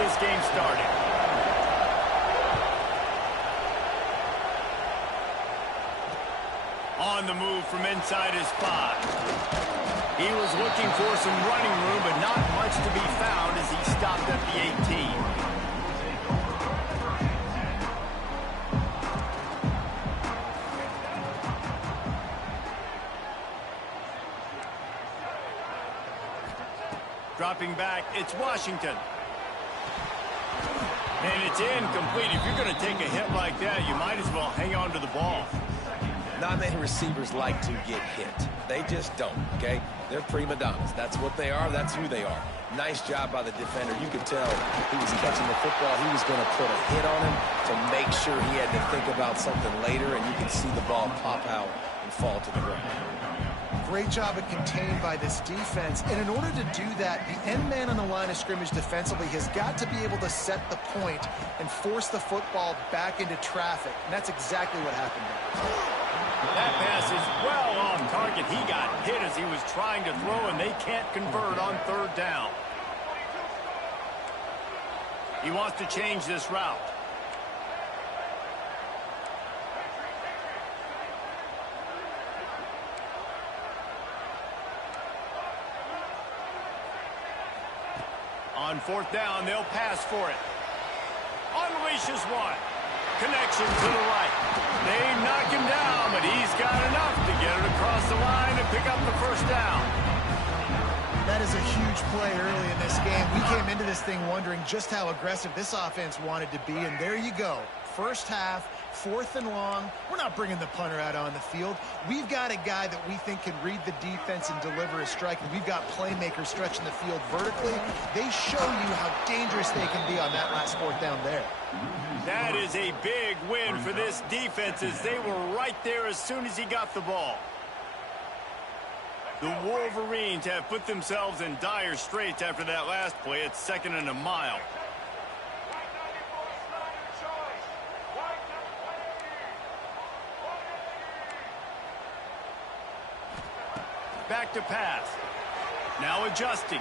this game started. On the move from inside his 5. He was looking for some running room, but not much to be found as he stopped at the 18. Dropping back, it's Washington. And it's incomplete. If you're going to take a hit like that, you might as well hang on to the ball. Not many receivers like to get hit. They just don't, okay? They're prima donnas. That's what they are. That's who they are. Nice job by the defender. You could tell he was catching the football. He was going to put a hit on him to make sure he had to think about something later, and you could see the ball pop out and fall to the ground. Great job at contained by this defense. And in order to do that, the end man on the line of scrimmage defensively has got to be able to set the point and force the football back into traffic. And that's exactly what happened there. That pass is well off target. He got hit as he was trying to throw, and they can't convert on 3rd down. He wants to change this route. On 4th down, they'll pass for it. Unleashes one. Connection to the right. They knock him down, but he's got enough to get it across the line and pick up the 1st down. That is a huge play early in this game. We came into this thing wondering just how aggressive this offense wanted to be, and there you go. First half, 4th and long. We're not bringing the punter out on the field. We've got a guy that we think can read the defense and deliver a strike. And we've got playmakers stretching the field vertically. They show you how dangerous they can be on that last 4th down there. That is a big win for this defense as they were right there as soon as he got the ball. The Wolverines have put themselves in dire straits after that last play. It's 2nd and a mile. Back to pass. Now adjusting.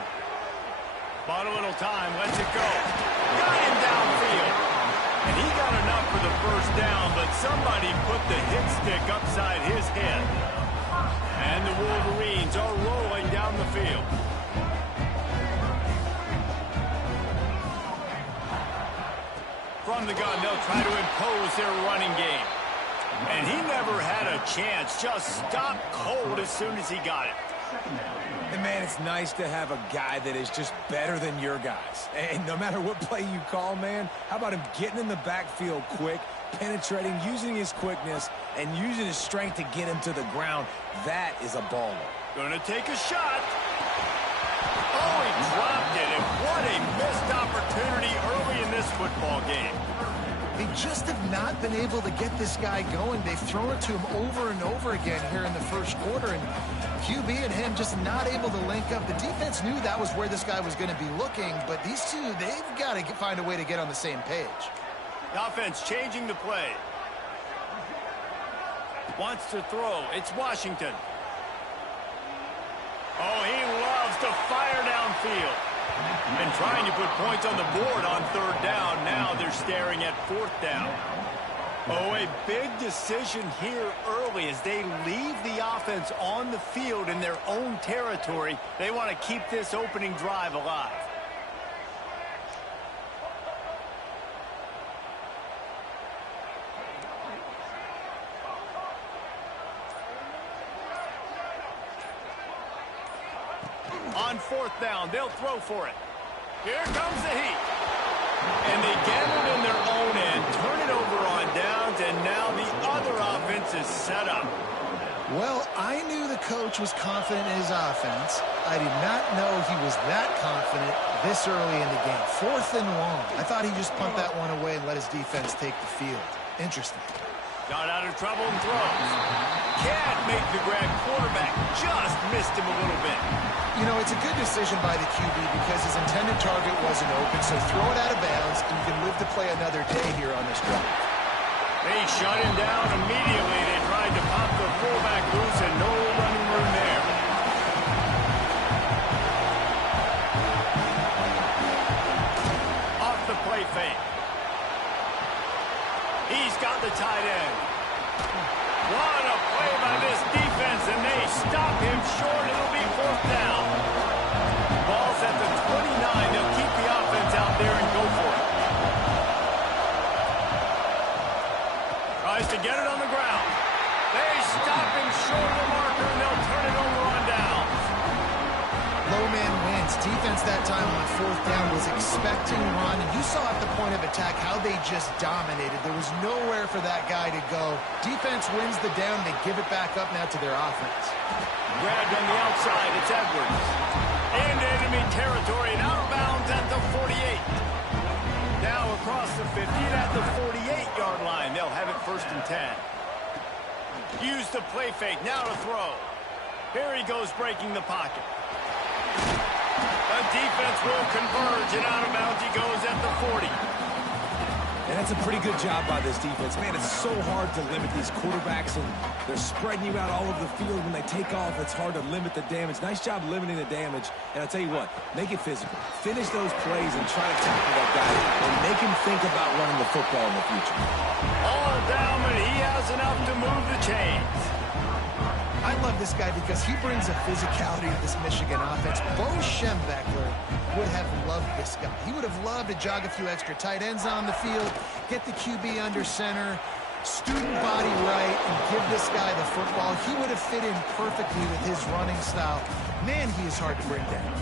Bought a little time, lets it go. Got him downfield. And he got enough for the 1st down, but somebody put the hit stick upside his head. And the Wolverines are rolling down the field. From the gun, they'll try to impose their running game. And he never had a chance, just stopped cold as soon as he got it. And, man, it's nice to have a guy that is just better than your guys. And no matter what play you call, man, how about him getting in the backfield quick, penetrating, using his quickness, and using his strength to get him to the ground. That is a baller. Gonna take a shot. Oh, he dropped it, and what a missed opportunity early in this football game. They just have not been able to get this guy going. They've thrown it to him over and over again here in the 1st quarter, and QB and him just not able to link up. The defense knew that was where this guy was going to be looking, but these two, they've got to find a way to get on the same page. The offense changing the play. Wants to throw. It's Washington. Oh, he loves to fire downfield. And trying to put points on the board on 3rd down. Now they're staring at 4th down. Oh, a big decision here early as they leave the offense on the field in their own territory. They want to keep this opening drive alive. On 4th down, they'll throw for it. Here comes the heat. And they get it in their own end, turn it over on downs, and now the other offense is set up. Well, I knew the coach was confident in his offense. I did not know he was that confident this early in the game. 4th and long. I thought he'd just punt that one away and let his defense take the field. Interesting. Got out of trouble and throws. Can't make the grab. Quarterback just missed him a little bit. You know, it's a good decision by the QB because his intended target wasn't open, so throw it out of bounds, and you can live to play another day here on this drive. They shut him down immediately. They tried to pop the fullback loose, and no running room there. play fake. He's got the tight end. What a play by this defense, and they stop him short. It'll be 4th down. Ball's at the 29. They'll keep the offense out there and go for it. Tries to get it on the ground. They stop him short of the marker, and they'll turn it over on downs. Low man wins. Defense that time on 4th down was expecting run. And you saw at the point of attack how they just dominated. There was nowhere for that guy to go. Defense wins the down. They give it back up now to their offense. Grabbed on the outside. It's Edwards. Into enemy territory and out of bounds at the 48. Now across the 50 and at the 48-yard line. They'll have it 1st and 10. Use the play fake. Now to throw. Here he goes breaking the pocket. The defense will converge, and out of bounds he goes at the 40. And that's a pretty good job by this defense. Man, it's so hard to limit these quarterbacks, and they're spreading you out all over the field. When they take off, it's hard to limit the damage. Nice job limiting the damage. And I'll tell you what, make it physical. Finish those plays and try to tackle that guy and make him think about running the football in the future. All down, but he has enough to move the chains. I love this guy because he brings a physicality to this Michigan offense. Bo Schembechler would have loved this guy. He would have loved to jog a few extra tight ends on the field, get the QB under center, student body right, and give this guy the football. He would have fit in perfectly with his running style. Man, he is hard to bring down.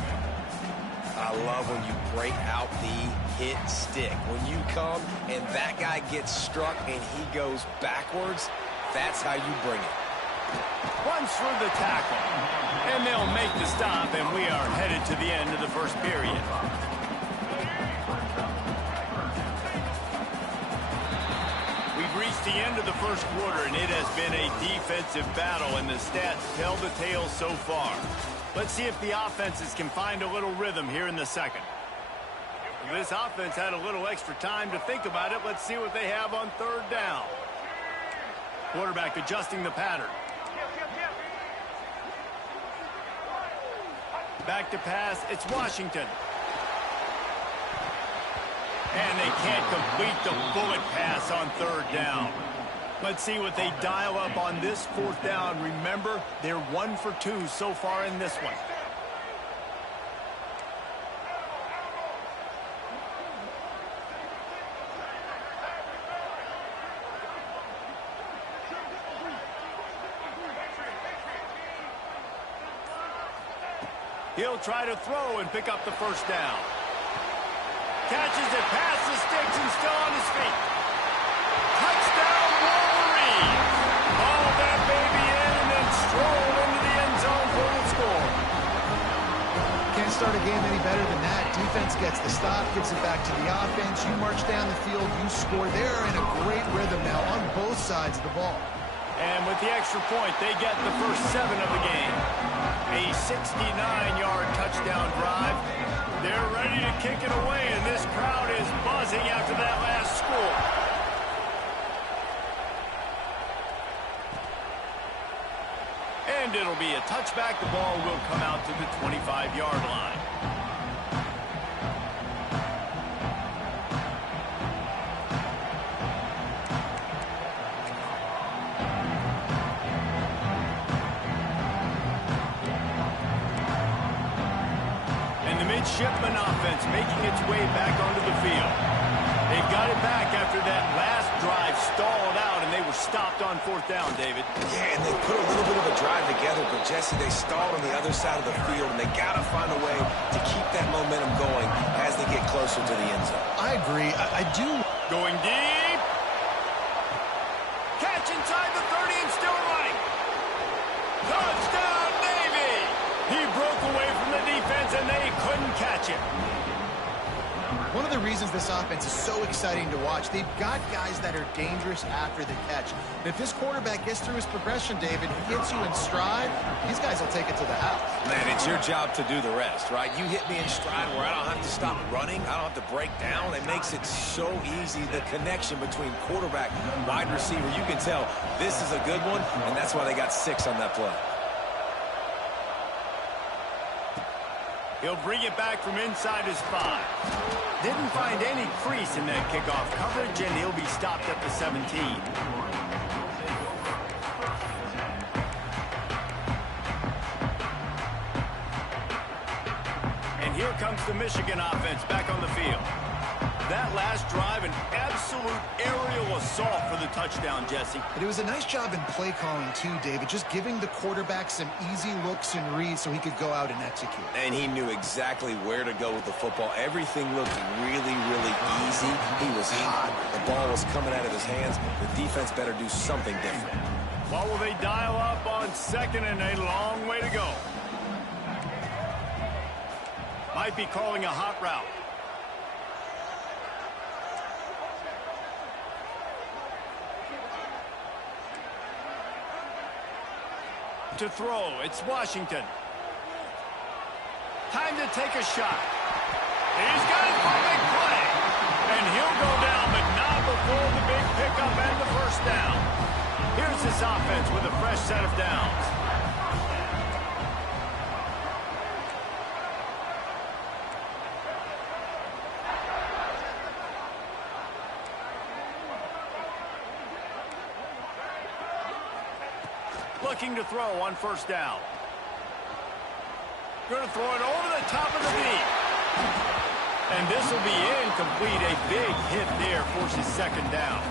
I love when you break out the hit stick. When you come and that guy gets struck and he goes backwards, that's how you bring it. Runs through the tackle. And they'll make the stop, and we are headed to the end of the 1st period. We've reached the end of the 1st quarter, and it has been a defensive battle, and the stats tell the tale so far. Let's see if the offenses can find a little rhythm here in the 2nd. This offense had a little extra time to think about it. Let's see what they have on 3rd down. Quarterback adjusting the pattern. Back to pass, it's Washington. And they can't complete the bullet pass on 3rd down. Let's see what they dial up on this 4th down. Remember, they're 1 for 2 so far in this one. He'll try to throw and pick up the 1st down. Catches it past the sticks and still on his feet. Touchdown, Wolverine! Ball that baby in and then stroll into the end zone for the score. Can't start a game any better than that. Defense gets the stop, gives it back to the offense. You march down the field, you score. They're in a great rhythm now on both sides of the ball. And with the extra point, they get the first 7 of the game. A 69-yard touchdown drive. They're ready to kick it away, and this crowd is buzzing after that last score. And it'll be a touchback. The ball will come out to the 25-yard line. Midshipman offense making its way back onto the field. They've got it back after that last drive stalled out, and they were stopped on 4th down, David. Yeah, and they put a little bit of a drive together, but Jesse, they stalled on the other side of the field, and they got to find a way to keep that momentum going as they get closer to the end zone. I agree. I do. Going deep. Catch inside the 30 and still running. Touchdown, Navy! He broke away from the defense, and they couldn't catch him. One of the reasons this offense is so exciting to watch, they've got guys that are dangerous after the catch. And if this quarterback gets through his progression, David, gets you in stride, these guys will take it to the house. Man, it's your job to do the rest, right? You hit me in stride where I don't have to stop running. I don't have to break down. It makes it so easy, the connection between quarterback and wide receiver. You can tell this is a good one, and that's why they got 6 on that play. He'll bring it back from inside his 5. Didn't find any crease in that kickoff coverage, and he'll be stopped at the 17. And here comes the Michigan offense back on the field. That last drive, an absolute aerial assault for the touchdown, Jesse. But it was a nice job in play calling too, David, just giving the quarterback some easy looks and reads so he could go out and execute. And he knew exactly where to go with the football. Everything looked really, really easy. He was hot. The ball was coming out of his hands. The defense better do something different. What will they dial up on second and a long way to go? Might be calling a hot route. To throw, it's Washington. Time to take a shot. He's got it for a big play. And he'll go down, but not before the big pickup and the first down. Here's this offense with a fresh set of downs. Looking to throw on first down. Going to throw it over the top of the deep. And this will be incomplete. A big hit there forces second down.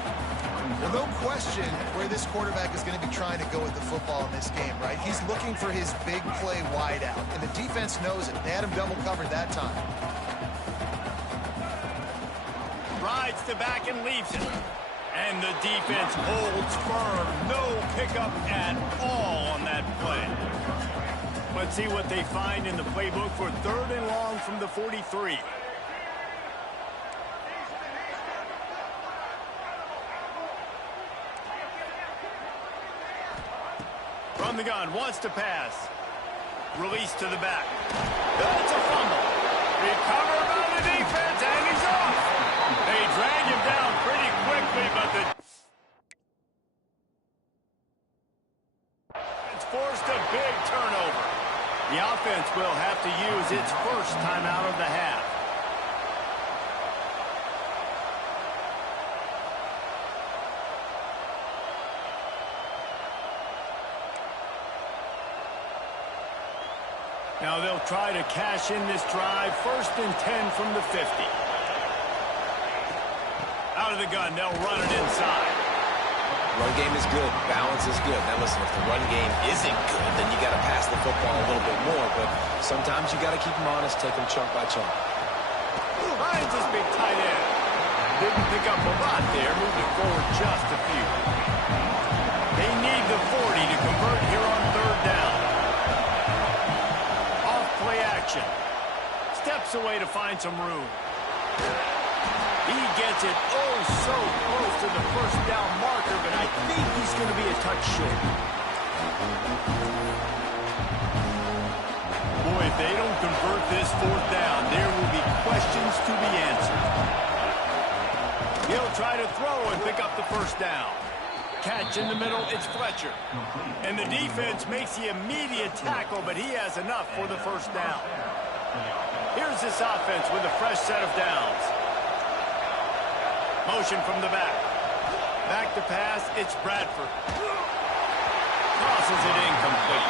Well, no question where this quarterback is going to be trying to go with the football in this game, right? He's looking for his big play wide out, and the defense knows it. They had him double covered that time. Rides to back and leaves it. And the defense holds firm. No pickup at all on that play. Let's see what they find in the playbook for third and long from the 43. From the gun, wants to pass. Release to the back. That's a fumble. Recovered by the defense, and he's off. They drag him down pretty quickly, but it's forced a big turnover. The offense will have to use its first timeout of the half. Now they'll try to cash in this drive. First and 10 from the 50. Out of the gun, they'll run it inside. Run game is good. Balance is good. Now listen, if the run game isn't good, then you got to pass the football a little bit more. But sometimes you got to keep them honest, take them chunk by chunk. Finds this big tight end. Didn't pick up a lot there, moving forward just a few. They need the 40 to convert here on third down. Off play action. Steps away to find some room. He gets it oh so close to the first down marker, but I think he's going to be a touch short. Boy, if they don't convert this fourth down, there will be questions to be answered. He'll try to throw and pick up the first down. Catch in the middle, it's Fletcher. And the defense makes the immediate tackle, but he has enough for the first down. Here's this offense with a fresh set of downs. Motion from the back. Back to pass, it's Bradford. Tosses it incomplete.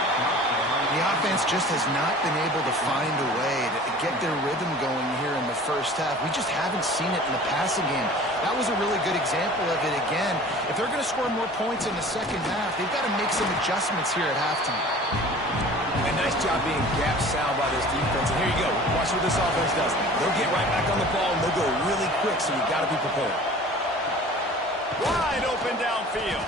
The offense just has not been able to find a way to get their rhythm going here in the first half. We just haven't seen it in the passing game. That was a really good example of it again. If they're going to score more points in the second half, they've got to make some adjustments here at halftime. And nice job being gap sound by this defense. And here you go. Watch what this offense does. They'll get right back on the ball, and they'll go really quick, so you got to be prepared. Wide open downfield.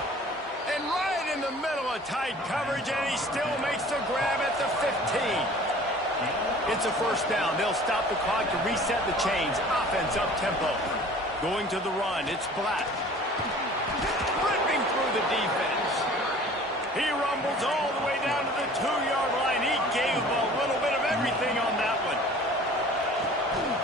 And right in the middle of tight coverage, and he still makes the grab at the 15. It's a first down. They'll stop the clock to reset the chains. Offense up tempo. Going to the run. It's Black. Ripping through the defense. He rumbles all the way down to the 2-yard line. He gave a little bit of everything on that one.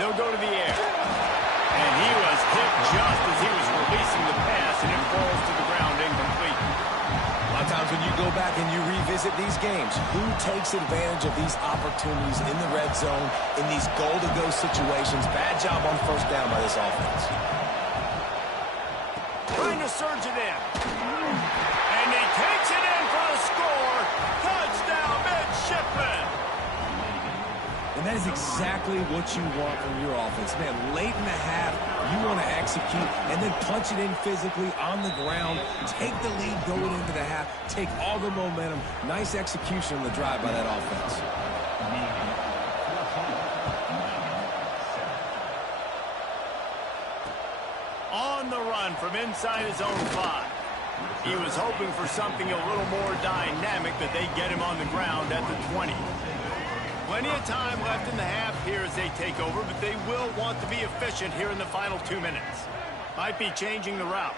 They'll go to the air. And he was hit just as he was releasing the pass, and it falls to the ground incomplete. A lot of times when you go back and you revisit these games, who takes advantage of these opportunities in the red zone, in these goal-to-go situations? Bad job on first down by this offense. Trying to surge it in. And he takes it in for a score. Touchdown, midshipman. And that is exactly what you want from your offense. Man, late in the half, you want to execute and then punch it in physically on the ground. Take the lead going into the half. Take all the momentum. Nice execution on the drive by that offense. On the run from inside his own 5. He was hoping for something a little more dynamic, that they get him on the ground at the 20. Plenty of time left in the half here as they take over, but they will want to be efficient here in the final 2 minutes. Might be changing the route.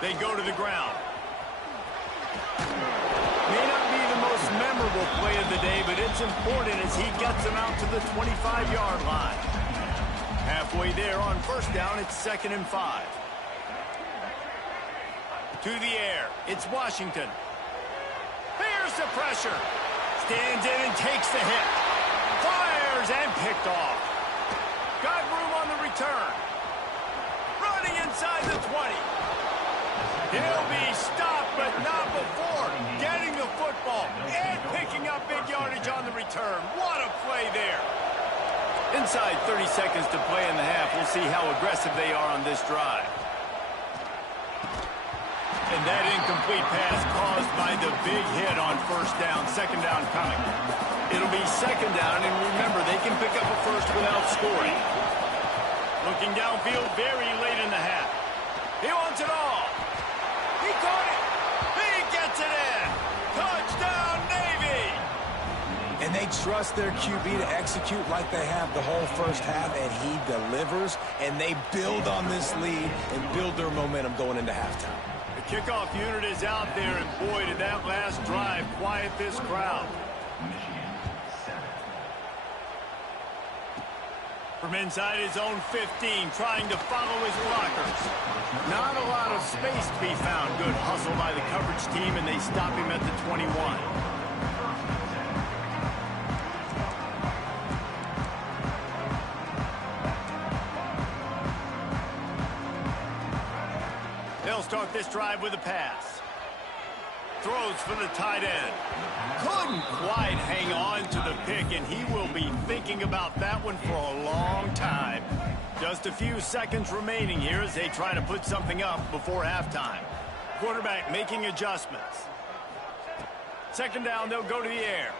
They go to the ground. May not be the most memorable play of the day, but it's important as he gets them out to the 25-yard line. Halfway there on first down, it's 2nd and 5. To the air, it's Washington. Here's the pressure. Stands in and takes the hit. Fires and picked off. Got room on the return. Running inside the 20. He'll be stopped, but not before getting the football and picking up big yardage on the return. What a play there. Inside 30 seconds to play in the half. We'll see how aggressive they are on this drive. And that incomplete pass caused by the big hit on first down. 2nd down coming. It'll be 2nd down, and remember, they can pick up a first without scoring. Looking downfield very late in the half. He wants it all. He caught it. He gets it in. Touchdown, Navy. And they trust their QB to execute like they have the whole first half, and he delivers, and they build on this lead and build their momentum going into halftime. The kickoff unit is out there, and boy, did that last drive quiet this crowd. From inside his own 15, trying to follow his blockers. Not a lot of space to be found. Good hustle by the coverage team, and they stop him at the 21. They'll start this drive with a pass. Throws for the tight end. Couldn't quite hang on to the pick, and he will be thinking about that one for a long time. Just a few seconds remaining here as they try to put something up before halftime. Quarterback making adjustments. 2nd down, they'll go to the air.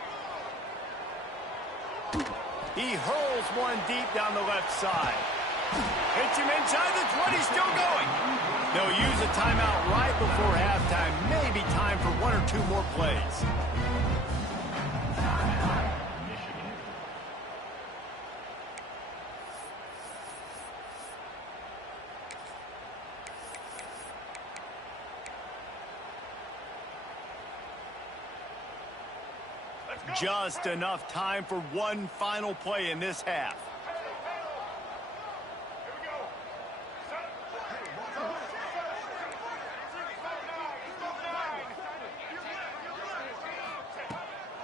He hurls one deep down the left side. Hits him inside the 20, still going. They'll use a timeout right before halftime. Maybe time for 1 or 2 more plays. Just enough time for one final play in this half.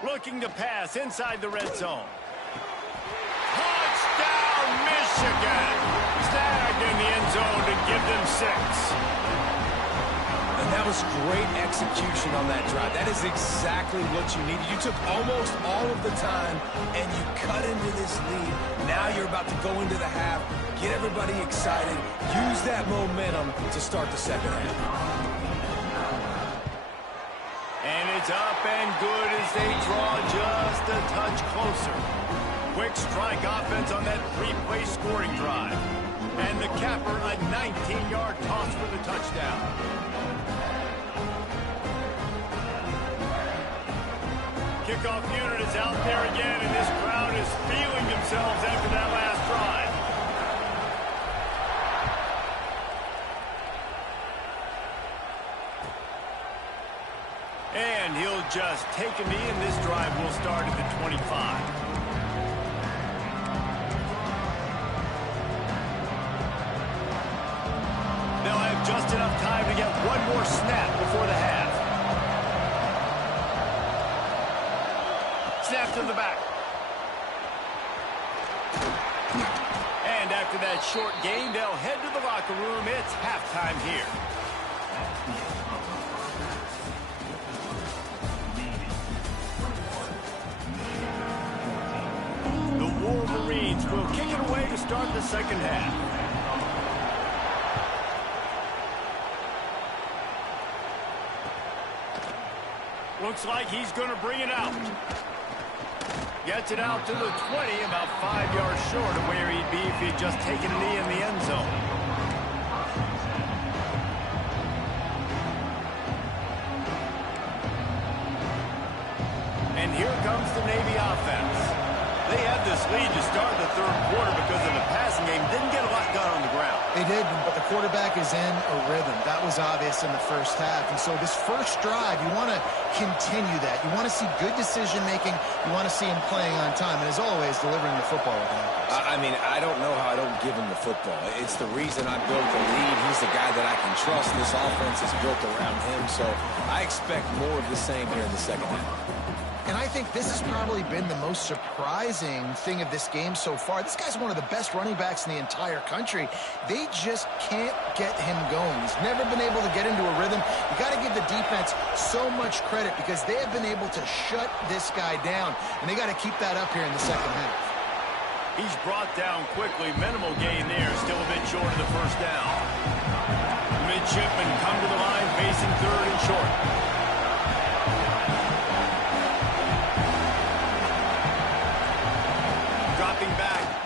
Looking to pass inside the red zone. Touchdown, Michigan! Snagged in the end zone to give them 6. And that was great execution on that drive. That is exactly what you needed. You took almost all of the time, and you cut into this lead. Now you're about to go into the half, get everybody excited, use that momentum to start the second half. And it's up and good as they draw just a touch closer. Quick strike offense on that 3-play scoring drive. And the capper, a 19-yard toss for the touchdown. Kickoff unit is out there again, and this crowd is feeling themselves after that last drive. And he'll just take a knee, and this drive will start at the 25. They'll have just enough time to get one more snap before the half. Snap to the back. And after that short gain, they'll head to the locker room. It's halftime here. The Wolverines will kick it away to start the second half. Looks like he's going to bring it out. Gets it out to the 20, about 5 yards short of where he'd be if he'd just taken a knee in the end zone. And here comes the Navy offense. They had this lead to start the third quarter because of the passing game. Didn't get a lot done on the ground. They did, but the quarterback is in a rhythm. That was obvious in the first half. And so this first drive, you want to continue that. You want to see good decision-making. You want to see him playing on time. And as always, delivering the football with accuracy. I mean, I don't know how I don't give him the football. It's the reason I built the lead. He's the guy that I can trust. This offense is built around him. So I expect more of the same here in the second half. And I think this has probably been the most surprising thing of this game so far. This guy's one of the best running backs in the entire country. They just can't get him going. He's never been able to get into a rhythm. You got to give the defense so much credit because they have been able to shut this guy down. And they got to keep that up here in the second half. He's brought down quickly. Minimal gain there. Still a bit short of the first down. Midshipmen come to the line facing third and short.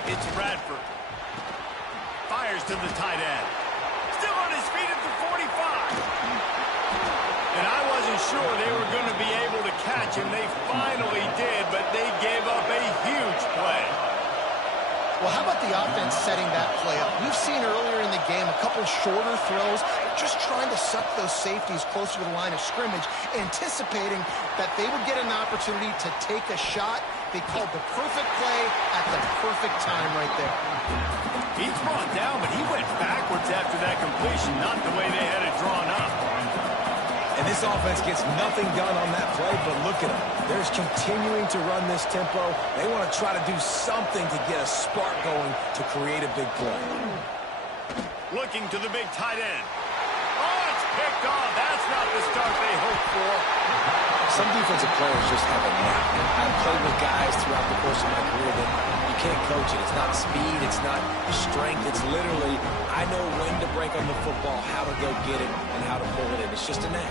It's Bradford. Fires to the tight end. Still on his feet at the 45. And I wasn't sure they were going to be able to catch him. They finally did, but they gave up a huge play. Well, how about the offense setting that play up? We've seen earlier in the game a couple shorter throws, just trying to suck those safeties closer to the line of scrimmage, anticipating that they would get an opportunity to take a shot. They called the perfect play at the perfect time right there. He's brought down, but he went backwards after that completion, not the way they had it drawn up. And this offense gets nothing done on that play, but look at them. They're continuing to run this tempo. They want to try to do something to get a spark going to create a big play. Looking to the big tight end. Oh, it's picked off. That's not the start they hoped for. Some defensive players just have a knack. I've played with guys throughout the course of my career that you can't coach it. It's not speed. It's not strength. It's literally, I know when to break on the football, how to go get it, and how to pull it in. It's just a knack.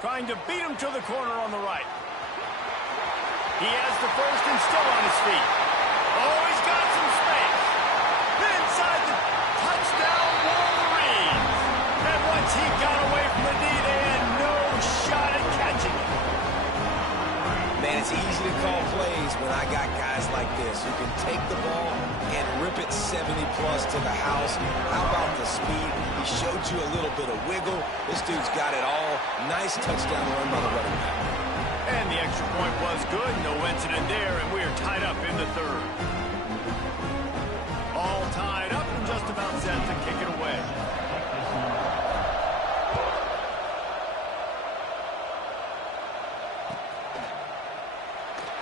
Trying to beat him to the corner on the right. He has the first and still on his feet. Oh, he's got some space. Inside the touchdown, Wolverines. And once he got away from the D, they had no shot at catching him. Man, it's easy to call plays when I got guys like this who can take the ball and rip it 70-plus to the house. How about the speed? He showed you a little bit of wiggle. This dude's got it all. Nice touchdown run by the running back. And the extra point was good. No incident there, and we're tied up in the third. All tied up and just about set to kick it away.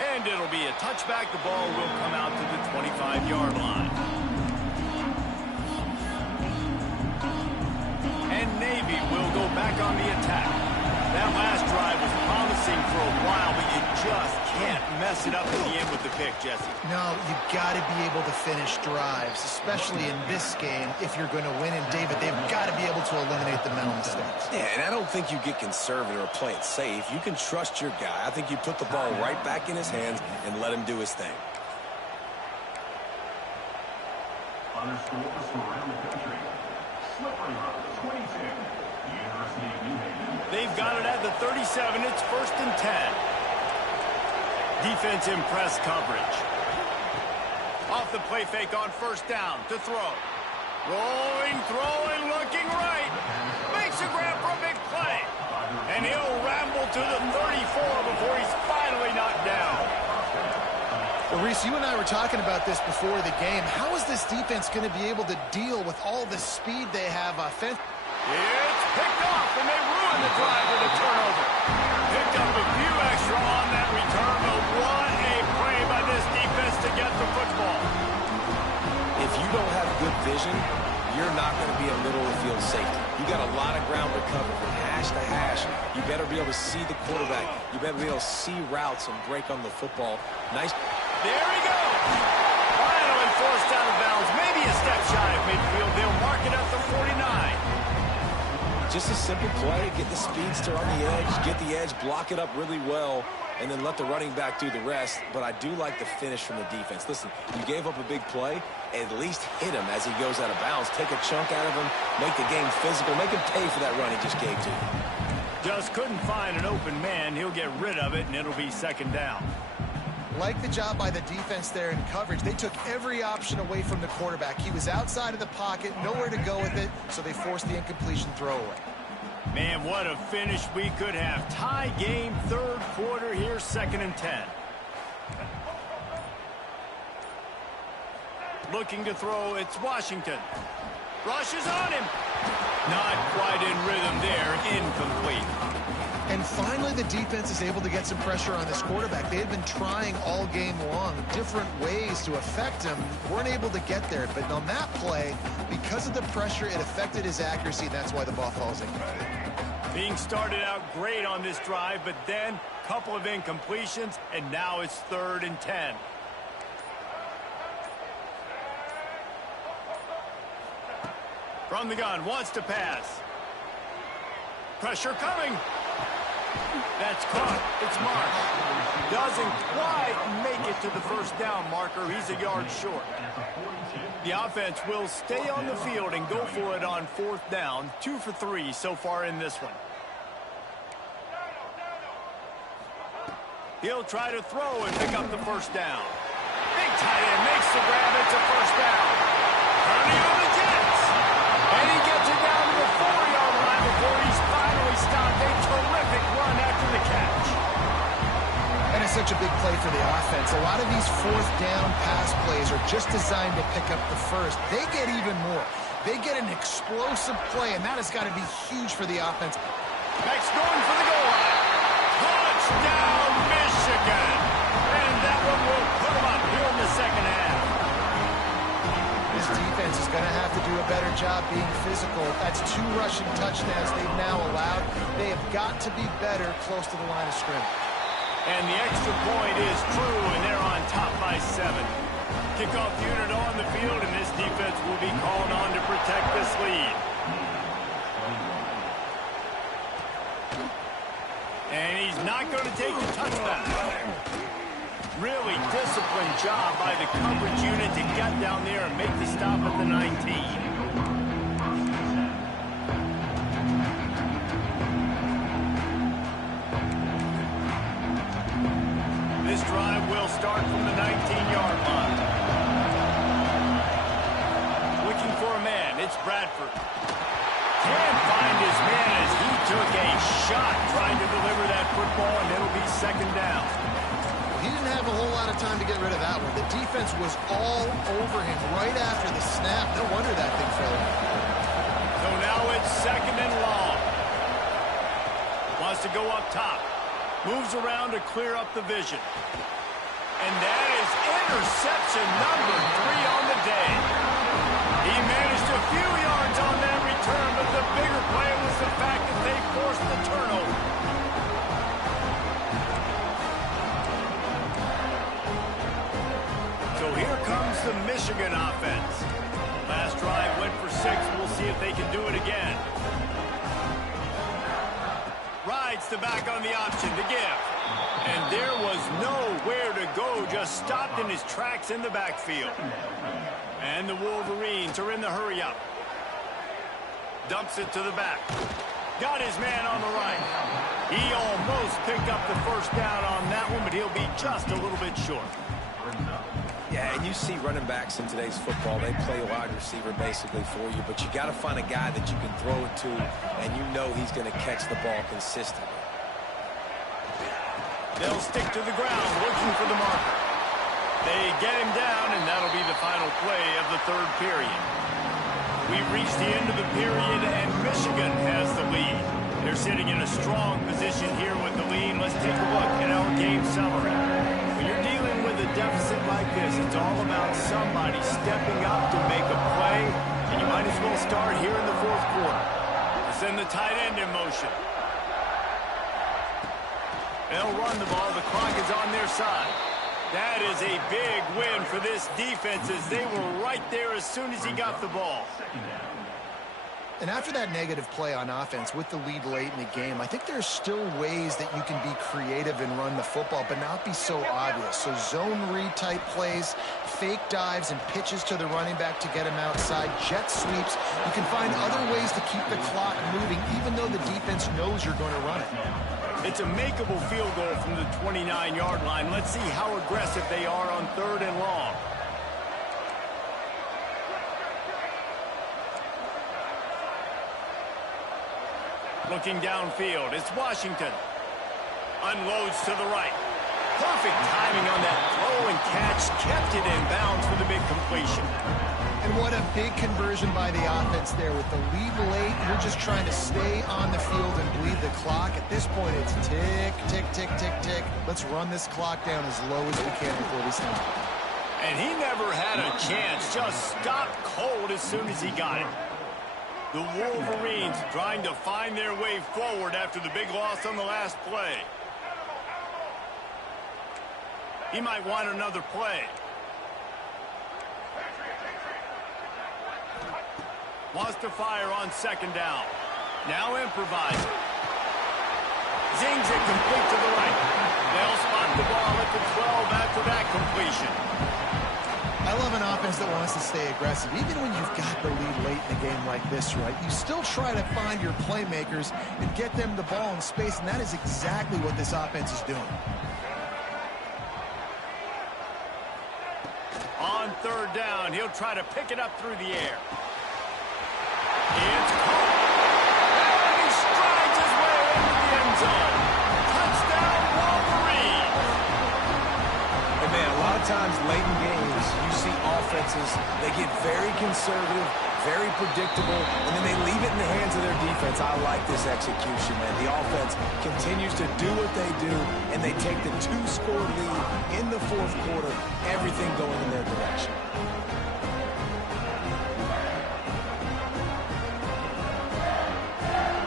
And it'll be a touchback. The ball will come out to the 25-yard line. And Navy will go back on the attack. That last drive was promising for a while, but you just can't mess it up at the end with the pick, Jesse. No, you got to be able to finish drives, especially in this game if you're going to win. And, David, they've got to be able to eliminate the mental mistakes. Yeah, and I don't think you get conservative or play it safe. You can trust your guy. I think you put the ball right back in his hands and let him do his thing. Other schools around the country. Slippery Road, 22. University of New Haven. They've got it at the 37. It's 1st and 10. Defense in press coverage. Off the play fake on 1st down to throw. Rolling, throwing, looking right. Makes a grab for a big play. And he'll ramble to the 34 before he's finally knocked down. Well, Reese, you and I were talking about this before the game. How is this defense going to be able to deal with all the speed they have offensively? It's picked off, and they ruin the drive with a turnover. Picked up a few extra on that return, but what a play by this defense to get the football. If you don't have good vision, you're not going to be a middle of the field safety. You got a lot of ground to cover from hash to hash. You better be able to see the quarterback. You better be able to see routes and break on the football. Nice. There he goes. Finally forced out of bounds. Maybe a step shy of midfield. They'll mark it up to 49. Just a simple play. Get the speedster on the edge. Get the edge. Block it up really well. And then let the running back do the rest. But I do like the finish from the defense. Listen, you gave up a big play. At least hit him as he goes out of bounds. Take a chunk out of him. Make the game physical. Make him pay for that run he just gave to you. Just couldn't find an open man. He'll get rid of it, and it'll be second down. Like the job by the defense there in coverage. They took every option away from the quarterback. He was outside of the pocket, nowhere to go with it, so they forced the incompletion throwaway. Man, what a finish we could have. Tie game, third quarter here, 2nd and 10. Looking to throw, it's Washington. Rushes on him. Not quite in rhythm there, incomplete. And finally, the defense is able to get some pressure on this quarterback. They had been trying all game long different ways to affect him. Weren't able to get there. But on that play, because of the pressure, it affected his accuracy. That's why the ball falls in. Being started out great on this drive, but then a couple of incompletions, and now it's 3rd and 10. From the gun, wants to pass. Pressure coming. That's caught. It's Marsh. Doesn't quite make it to the first down marker. He's a yard short. The offense will stay on the field and go for it on 4th down. 2 for 3 so far in this one. He'll try to throw and pick up the first down. Big tight end makes the grab. It's a first down. Turning on the Jets. And he gets it down to the 4-yard line before he's finally stopped. A terrific run after the catch. And it's such a big play for the offense. A lot of these 4th down pass plays are just designed to pick up the first. They get even more. They get an explosive play, and that has got to be huge for the offense. Next going for the goal line. Touchdown, Michigan. And that one will put them up here in the second half. This defense is going to have to do a better job being physical. That's 2 rushing touchdowns they've now allowed. They have got to be better close to the line of scrimmage. And the extra point is true, and they're on top by 7. Kickoff unit on the field, and this defense will be called on to protect this lead. And he's not going to take the touchback. Really disciplined job by the coverage unit to get down there and make the stop at the 19. This drive will start from the 19-yard line. Looking for a man, it's Bradford. Can't find his man as he took a shot trying to deliver that football, and it'll be second down. He didn't have a whole lot of time to get rid of that one. The defense was all over him right after the snap. No wonder that thing fell. So now it's second and long. Wants to go up top. Moves around to clear up the vision. And that is interception number 3 on the day. He managed a few yards on that return, but the bigger play was the fact that they forced the turnover. So here comes the Michigan offense. Last drive went for 6. We'll see if they can do it again. Rides the back on the option to give. And there was nowhere to go, just stopped in his tracks in the backfield. And the Wolverines are in the hurry-up. Dumps it to the back. Got his man on the right. He almost picked up the first down on that one, but he'll be just a little bit short. Yeah, and you see running backs in today's football, they play wide receiver basically for you, but you got to find a guy that you can throw it to, and you know he's going to catch the ball consistently. They'll stick to the ground, looking for the marker. They get him down, and that'll be the final play of the third period. We've reached the end of the period, and Michigan has the lead. They're sitting in a strong position here with the lead. Let's take a look at our game summary. When you're dealing with a deficit like this, it's all about somebody stepping up to make a play, and you might as well start here in the fourth quarter. Send the tight end in motion. They'll run the ball. The clock is on their side. That is a big win for this defense as they were right there as soon as he got the ball. And after that negative play on offense with the lead late in the game, I think there's still ways that you can be creative and run the football, but not be so obvious. So zone read type plays, fake dives and pitches to the running back to get him outside, jet sweeps. You can find other ways to keep the clock moving, even though the defense knows you're going to run it. It's a makeable field goal from the 29-yard line. Let's see how aggressive they are on 3rd and long. Looking downfield, it's Washington. Unloads to the right. Perfect timing on that throw and catch. Kept it in bounds for the big completion. And what a big conversion by the offense there. With the lead late, you're just trying to stay on the field and bleed the clock. At this point, it's tick, tick, tick, tick, tick. Let's run this clock down as low as we can before we snap. And he never had a chance. Just stopped cold as soon as he got it. The Wolverines trying to find their way forward after the big loss on the last play. He might want another play. Wants to fire on 2nd down. Now improvising. Zings it complete to the right. They'll spot the ball at the 12 after that completion. I love an offense that wants to stay aggressive. Even when you've got the lead late in the game like this, right, you still try to find your playmakers and get them the ball in space, and that is exactly what this offense is doing. On 3rd down, he'll try to pick it up through the air. It's caught. And he strides his way into the end zone. Touchdown, Wolverines. And man, a lot of times late in games, you see offenses, they get very conservative, very predictable, and then they leave it in the hands of their defense. I like this execution, man. The offense continues to do what they do, and they take the 2-score lead in the fourth quarter, everything going in their direction.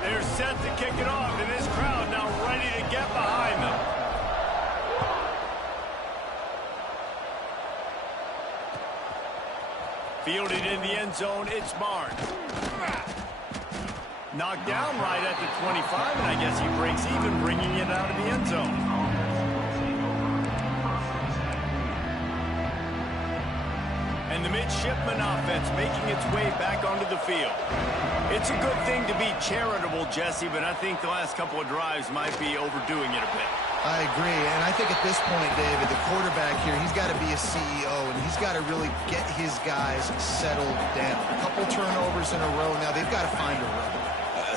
They're set to kick it off, and this crowd now ready to get behind them. Fielded in the end zone, it's Barnes. Knocked down right at the 25, and I guess he breaks even, bringing it out of the end zone. And the midshipman offense making its way back onto the field. It's a good thing to be charitable, Jesse, but I think the last couple of drives might be overdoing it a bit. I agree, and I think at this point, David, the quarterback here, he's got to be a CEO, and he's got to really get his guys settled down. A couple turnovers in a row. Now they've got to find a rhythm.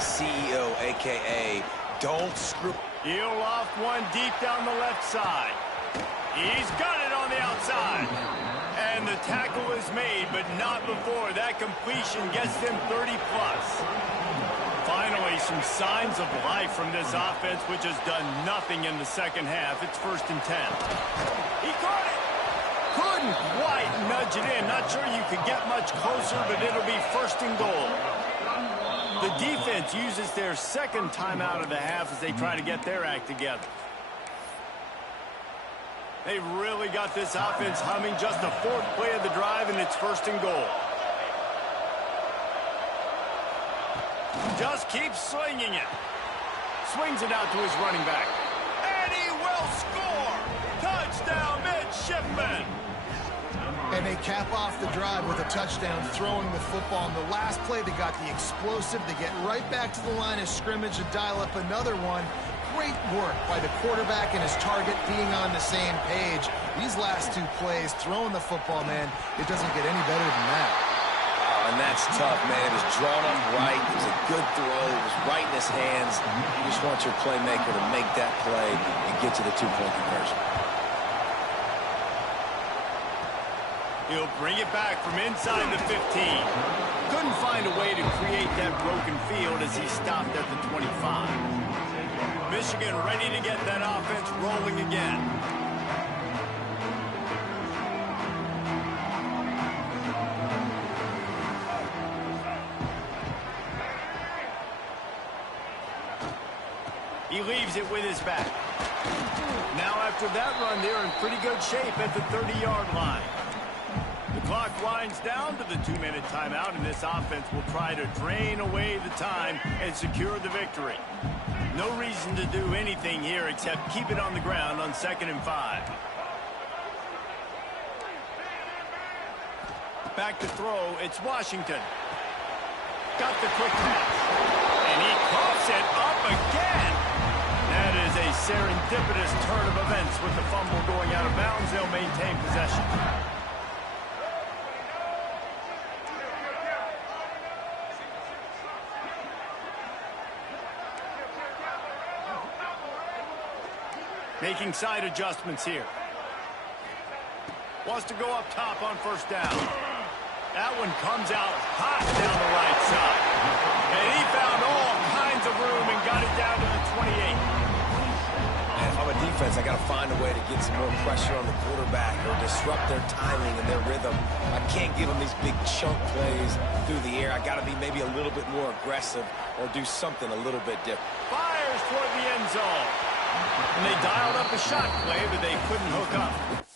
CEO, a.k.a. don't screw. He'll off one deep down the left side. He's got it on the outside. And the tackle is made, but not before that completion gets them 30-plus. Finally, some signs of life from this offense, which has done nothing in the second half. It's 1st and 10. He caught it. Couldn't quite nudge it in. Not sure you could get much closer, but it'll be 1st and goal. The defense uses their 2nd timeout of the half as they try to get their act together. They've really got this offense humming. Just the 4th play of the drive, and it's 1st and goal. Just keeps slinging it. Swings it out to his running back. And he will score! Touchdown, midshipman! And they cap off the drive with a touchdown, throwing the football. In the last play, they got the explosive to get right back to the line of scrimmage and dial up another one. Great work by the quarterback and his target being on the same page. These last 2 plays, throwing the football, man, it doesn't get any better than that. And that's tough, man. It was drawn up right. It was a good throw. It was right in his hands. You just want your playmaker to make that play and get to the 2-point conversion. He'll bring it back from inside the 15. Couldn't find a way to create that broken field as he stopped at the 25. Michigan ready to get that offense rolling again. He leaves it with his back. Now after that run, they're in pretty good shape at the 30-yard line. The clock winds down to the 2-minute timeout, and this offense will try to drain away the time and secure the victory. No reason to do anything here except keep it on the ground on 2nd and 5. Back to throw, it's Washington. Got the quick pass. And he coughs it up again. That is a serendipitous turn of events with the fumble going out of bounds. They'll maintain possession. Making side adjustments here. Wants to go up top on 1st down. That one comes out hot down the right side. And he found all kinds of room and got it down to the 28. And if I'm a defense, I got to find a way to get some more pressure on the quarterback or disrupt their timing and their rhythm. I can't give them these big chunk plays through the air. I got to be maybe a little bit more aggressive or do something a little bit different. Fires toward the end zone. And they dialed up a shot play, but they couldn't hook up.